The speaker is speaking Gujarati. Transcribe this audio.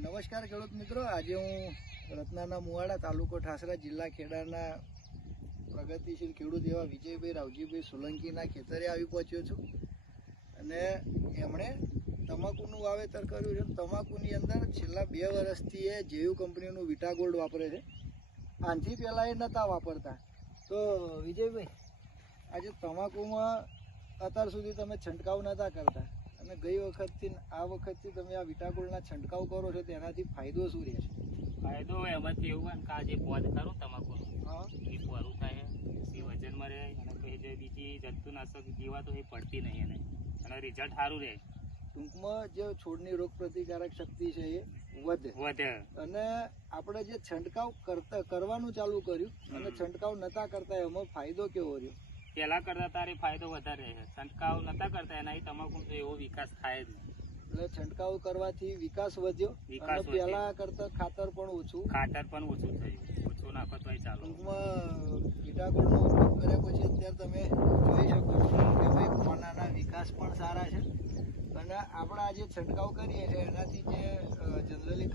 નમસ્કાર ખેડૂત મિત્રો, આજે હું રત્નાના મુવાડા તાલુકો ઠાસરા જિલ્લા ખેડાના પ્રગતિશીલ ખેડૂત એવા વિજયભાઈ રાવજીભાઈ સોલંકીના ખેતરે આવી પહોંચ્યો છું અને એમણે તમાકુનું વાવેતર કર્યું છે. તમાકુની અંદર છેલ્લા 2 વર્ષથી એ જેયુ કંપનીનું વિટાગોલ્ડ વાપરે છે. આનાથી પહેલાં એ નહોતા વાપરતા. તો વિજયભાઈ, આજે તમાકુમાં અત્યાર સુધી તમે છંટકાવ નહોતા કરતા અને ગઈ વખતથી આ વખતથી તમે આ વિટાગોલ્ડના છંટકાવ કરો છો, તેનાથી ફાયદો શું રહે છે? ફાયદો એમાંથી એવું કે આ જે પોદ ખરું તમાકુનું એ પોરું થાય, એ વજનમાં રહે અને પછી જે બીજી જંતુનાશક જીવાતો એ પડતી નહીં એને અને રિઝલ્ટ સારું રહે. ટૂંકમાં જે છોડની રોગ પ્રતિકારક શક્તિ છે એ વધે. અને આપણે જે છંટકાવ કરવાનું ચાલુ કર્યું અને છંટકાવ નતા કરતા, એમાં ફાયદો કેવો રહ્યો? પેલા કરતા તારે ફાયદો વધારે રહે. છંટકાવ નતા કરતા એનાથી તમાકુ તો એવો વિકાસ થાય જ નહીં. એટલે છંટકાવ કરવાથી વિકાસ વધ્યો અને પેલા કરતા ખાતર પણ ઓછું થયું, ઓછું નાખો તો ચાલો. ટૂંકમાં વિટાગોલ્ડનો ઉપયોગ કર્યા પછી અત્યારે તમે જોઈ શકો છો કે ભાઈ પાનાના વિકાસ પણ સારા છે અને આપણે આ જે છંટકાવ કરીએ છીએ એનાથી જે જનરલી